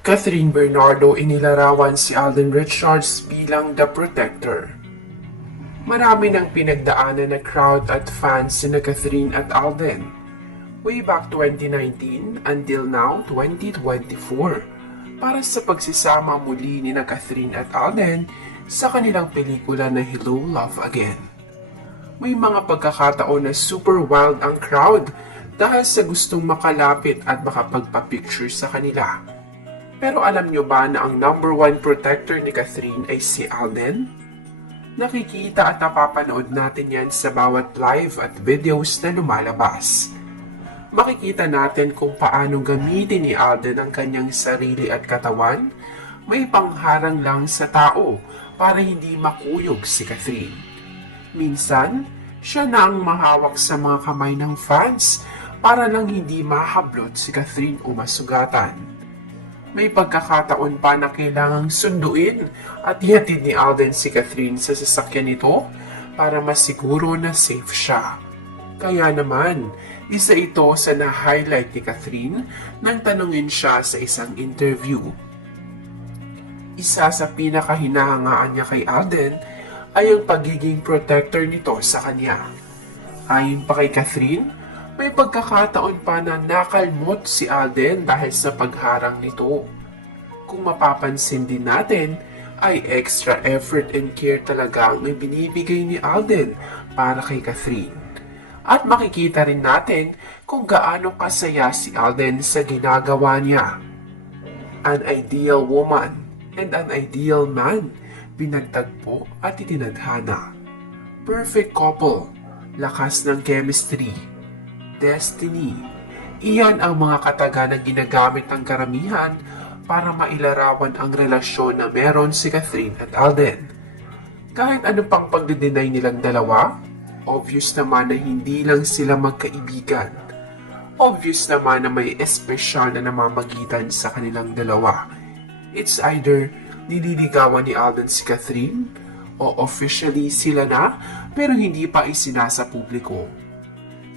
Catherine Bernardo inilarawan si Alden Richards bilang The Protector. Marami nang pinagdaanan na crowd at fans sina Catherine at Alden. Way back 2019 until now 2024 para sa pagsisama muli ni Catherine at Alden sa kanilang pelikula na Hello, Love Again. May mga pagkakataon na super wild ang crowd dahil sa gustong makalapit at makapagpa-picture sa kanila. Pero alam nyo ba na ang number one protector ni Catherine ay si Alden? Nakikita at napapanood natin yan sa bawat live at videos na lumalabas. Makikita natin kung paano gamitin ni Alden ang kanyang sarili at katawan, may pangharang lang sa tao para hindi makuyog si Catherine. Minsan, siya na ang mahawak sa mga kamay ng fans para lang hindi mahablot si Catherine o masugatan. May pagkakataon pa na kailangang sunduin at ihatid ni Alden si Catherine sa sasakyan nito para masiguro na safe siya. Kaya naman, isa ito sa na-highlight ni Catherine nang tanungin siya sa isang interview. Isa sa pinakahinahangaan niya kay Alden ay ang pagiging protector nito sa kanya. Ayon pa kay Catherine, may pagkakataon pa na nakalmot si Alden dahil sa pagharang nito. Kung mapapansin din natin, ay extra effort and care talaga ang ibinibigay ni Alden para kay Catherine. At makikita rin natin kung gaano kasaya si Alden sa ginagawa niya. An ideal woman and an ideal man, pinagtagpo at itinadhana. Perfect couple, lakas ng chemistry, destiny. Iyan ang mga kataganang ginagamit ng karamihan para mailarawan ang relasyon na meron si Catherine at Alden. Kahit ano pang pagdideny nilang dalawa, obvious naman na hindi lang sila magkaibigan. Obvious naman na may espesyal na namamagitan sa kanilang dalawa. It's either nililigawan ni Alden si Catherine o officially sila na pero hindi pa isinasa publiko.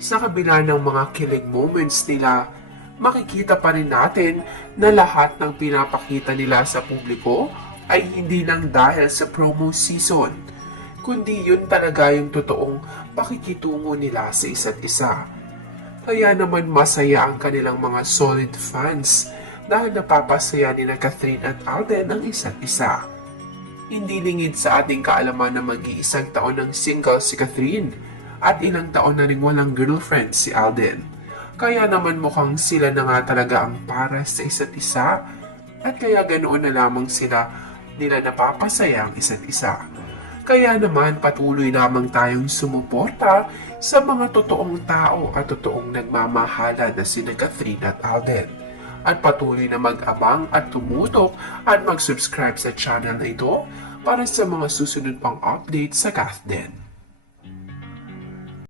Sa kabila ng mga kilig moments nila, makikita pa rin natin na lahat ng pinapakita nila sa publiko ay hindi lang dahil sa promo season, kundi yun talaga yung totoong pakikitungo nila sa isa't isa. Kaya naman masaya ang kanilang mga solid fans dahil napapasaya nila Catherine at Alden ang isa't isa. Hindi lingid sa ating kaalaman na mag-iisang taon ng single si Catherine at ilang taon na rin walang girlfriend si Alden. Kaya naman mukhang sila na nga talaga ang para sa isa't isa at kaya ganoon na lamang nila napapasaya ang isa't isa. Kaya naman patuloy lamang tayong sumuporta sa mga totoong tao at totoong nagmamahala na sina Catherine at Alden. At patuloy na mag-abang at tumutok at mag-subscribe sa channel na ito para sa mga susunod pang updates sa Kathden.